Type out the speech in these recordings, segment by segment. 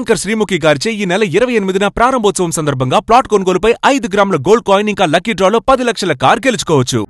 Anchor Sreemukhi గారిచే ఈ నెల 28న ప్రారంభోత్సవం సందర్భంగా ప్లాట్ కొనుగోలుపై 5 గ్రాముల గోల్డ్ కాయిన్ ఇంకా లక్కీ డ్రాలో 10 లక్షల కార్ గెలుచుకోవచ్చు.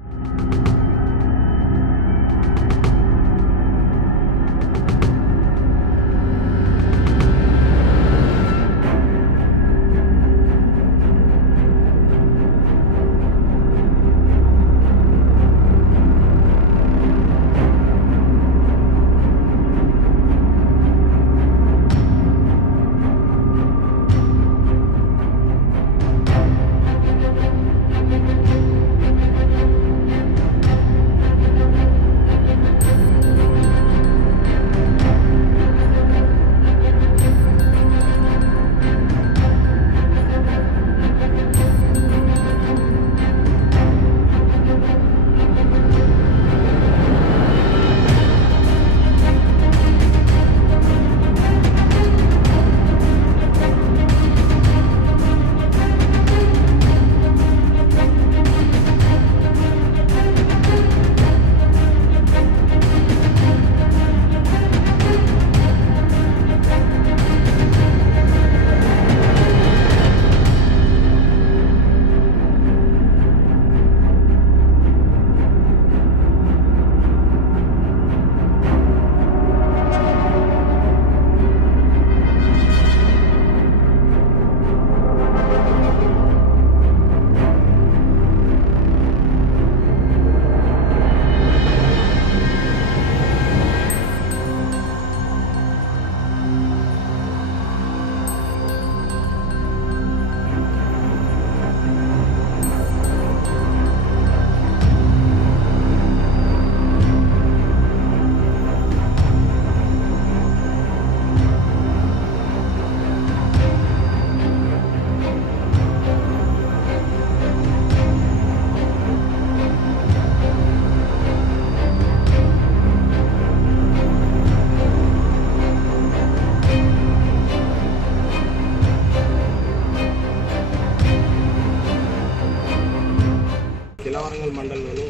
కిలవరంగల్ మండలంలోని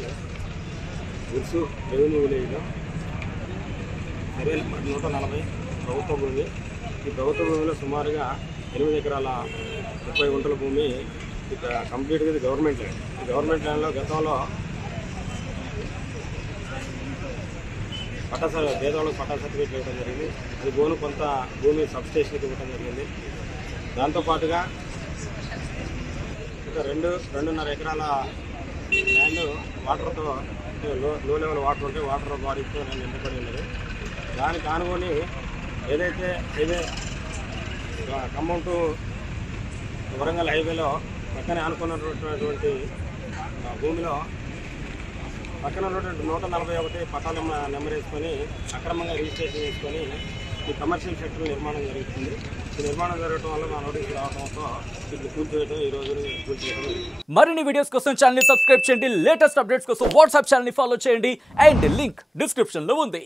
ఉర్సు రెవెన్యూ విలేజ్లో సర్వే 140 ప్రభుత్వ భూమి. ఈ ప్రభుత్వ భూమిలో సుమారుగా 8 ఎకరాల 30 గుంటల భూమి ఇక్కడ కంప్లీట్గా ఇది గవర్నమెంట్ ల్యాండ్. ఈ గవర్నమెంట్ ల్యాండ్లో గతంలో పేదవాళ్ళకి పట్టా సర్టిఫికేట్ ఇవ్వడం జరిగింది. అది భూమి కొంత భూమి సబ్స్టేషన్కి ఇవ్వడం జరిగింది. దాంతోపాటుగా ఇంకా 2.5 ఎకరాల ల్యాండ్ వాటర్తో లో లెవెల్ వాటర్ ఉంటే వాటర్ బాడీతో నేను నింపబడి ఉన్నది. దానికి ఆనుకొని ఏదైతే హైవే ఖమ్మం టు వరంగల్ హైవేలో పక్కనే ఆనుకున్నటువంటి భూమిలో పక్కన ఉన్నటువంటి 141 పట్టాల నెంబర్ వేసుకొని అక్రమంగా రిజిస్ట్రేషన్ చేసుకొని ఈ కమర్షియల్ సెక్టర్ నిర్మాణం జరుగుతుంది. ఈ నిర్మాణం జరగడం వల్ల మా నోటీసులు రావడంతో ఇది కూల్చివేయడం ఈ రోజు కూల్చివేయడం. మరిన్ని వీడియోస్ కోసం ఛానల్ ని సబ్స్క్రైబ్ చేయండి. లేటెస్ట్ అప్డేట్స్ కోసం వాట్సాప్ ఛానల్ ని ఫాలో చేయండి. అండ్ లింక్ డిస్క్రిప్షన్ లో ఉంది.